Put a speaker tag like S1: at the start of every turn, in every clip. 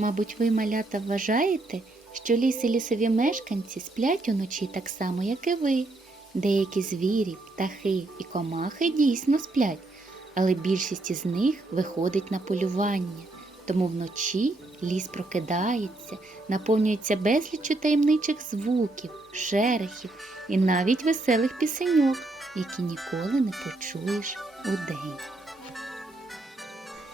S1: Мабуть, ви, малята, вважаєте, що ліс і лісові мешканці сплять уночі так само, як і ви. Деякі звірі, птахи і комахи дійсно сплять, але більшість із них виходить на полювання. Тому вночі ліс прокидається, наповнюється безліччю таємничих звуків, шерехів і навіть веселих пісеньок, які ніколи не почуєш удень.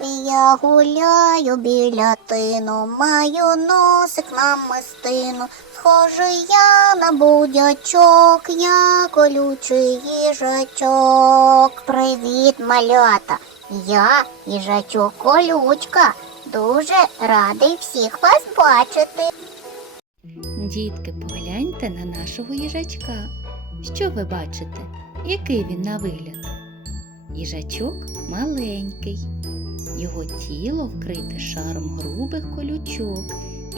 S2: Я гуляю біля тину, маю носик на мистину. Схожий я на будячок, я колючий їжачок. Привіт, малята! Я їжачок колючка. Дуже радий всіх вас бачити.
S1: Дітки, погляньте на нашого їжачка. Що ви бачите? Який він на вигляд? Їжачок маленький. Його тіло вкрите шаром грубих колючок,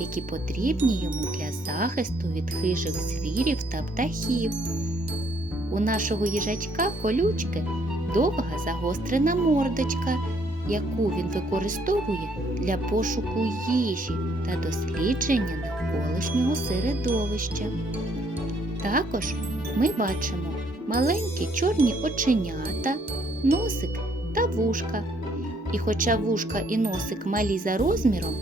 S1: які потрібні йому для захисту від хижих звірів та птахів. У нашого їжачка колючки довга загострена мордочка, яку він використовує для пошуку їжі та дослідження навколишнього середовища. Також ми бачимо маленькі чорні оченята, носик та вушка. І хоча вушка і носик малі за розміром,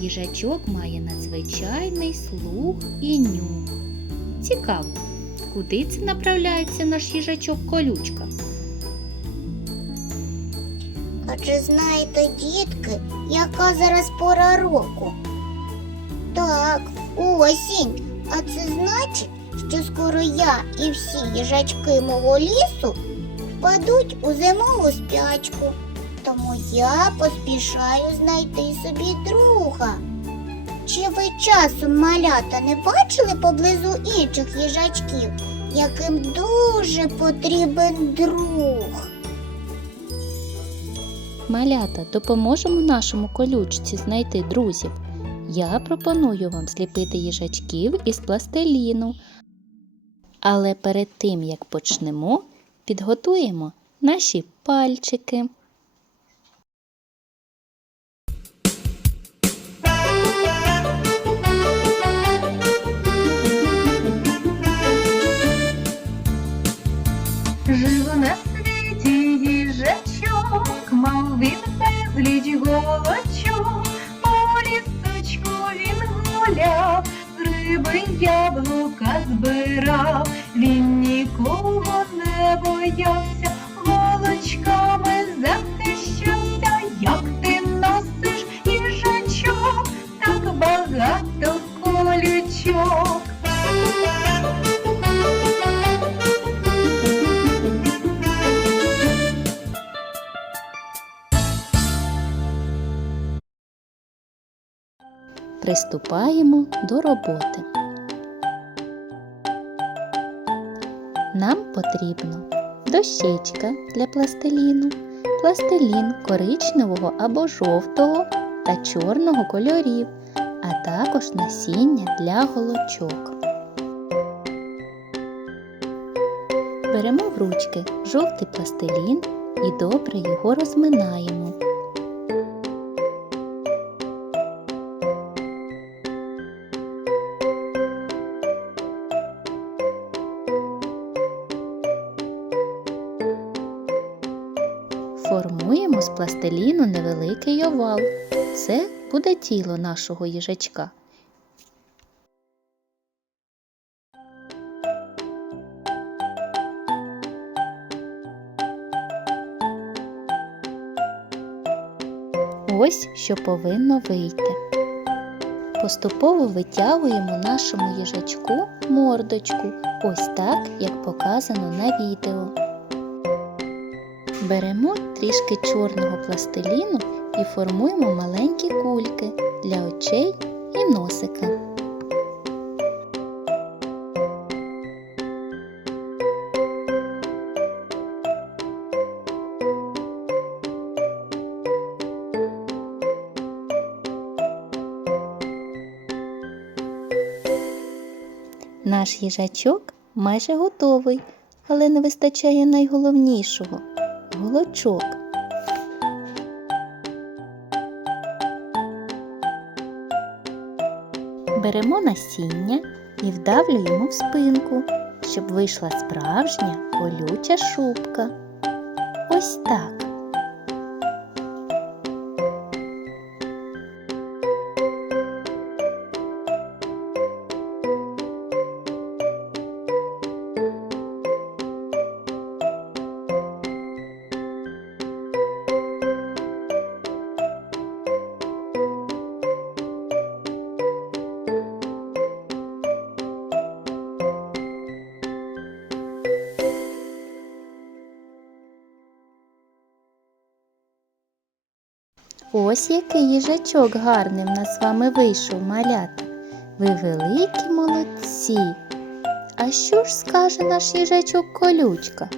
S1: їжачок має надзвичайний слух і нюх. Цікаво, куди це направляється наш їжачок колючка?
S2: А чи знаєте, дітки, яка зараз пора року? Так, осінь. А це значить, що скоро я і всі їжачки мого лісу впадуть у зимову спячку. Тому я поспішаю знайти собі друга. Чи ви часом малята не бачили поблизу інших їжачків, яким дуже потрібен друг?
S1: Малята, допоможемо нашому колючці знайти друзів. Я пропоную вам зліпити їжачків із пластиліну. Але перед тим, як почнемо, підготуємо наші пальчики.
S3: Він гуляв, з риби яблука збирав, він нікого не боявся, волочками захищався, як ти
S1: Приступаємо до роботи. Нам потрібно дощечка для пластиліну, пластилін коричневого або жовтого та чорного кольорів, а також насіння для голочок. Беремо в ручки жовтий пластилін і добре його розминаємо. Формуємо з пластиліну невеликий овал. Це буде тіло нашого їжачка. Ось що повинно вийти. Поступово витягуємо нашому їжачку мордочку, ось так, як показано на відео. Беремо трішки чорного пластиліну і формуємо маленькі кульки для очей і носика. Наш їжачок майже готовий, але не вистачає найголовнішого голочок. беремо насіння і вдавлюємо в спинку, щоб вийшла справжня колюча шубка. Ось так. Ось який їжачок гарний в нас з вами вийшов, малята. Ви великі молодці. А що ж скаже наш їжачок колючка?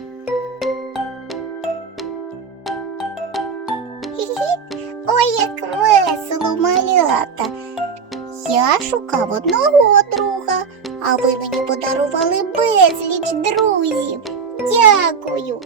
S2: Ой, як весело, малята. Я шукав одного друга, а ви мені подарували безліч друзів. Дякую.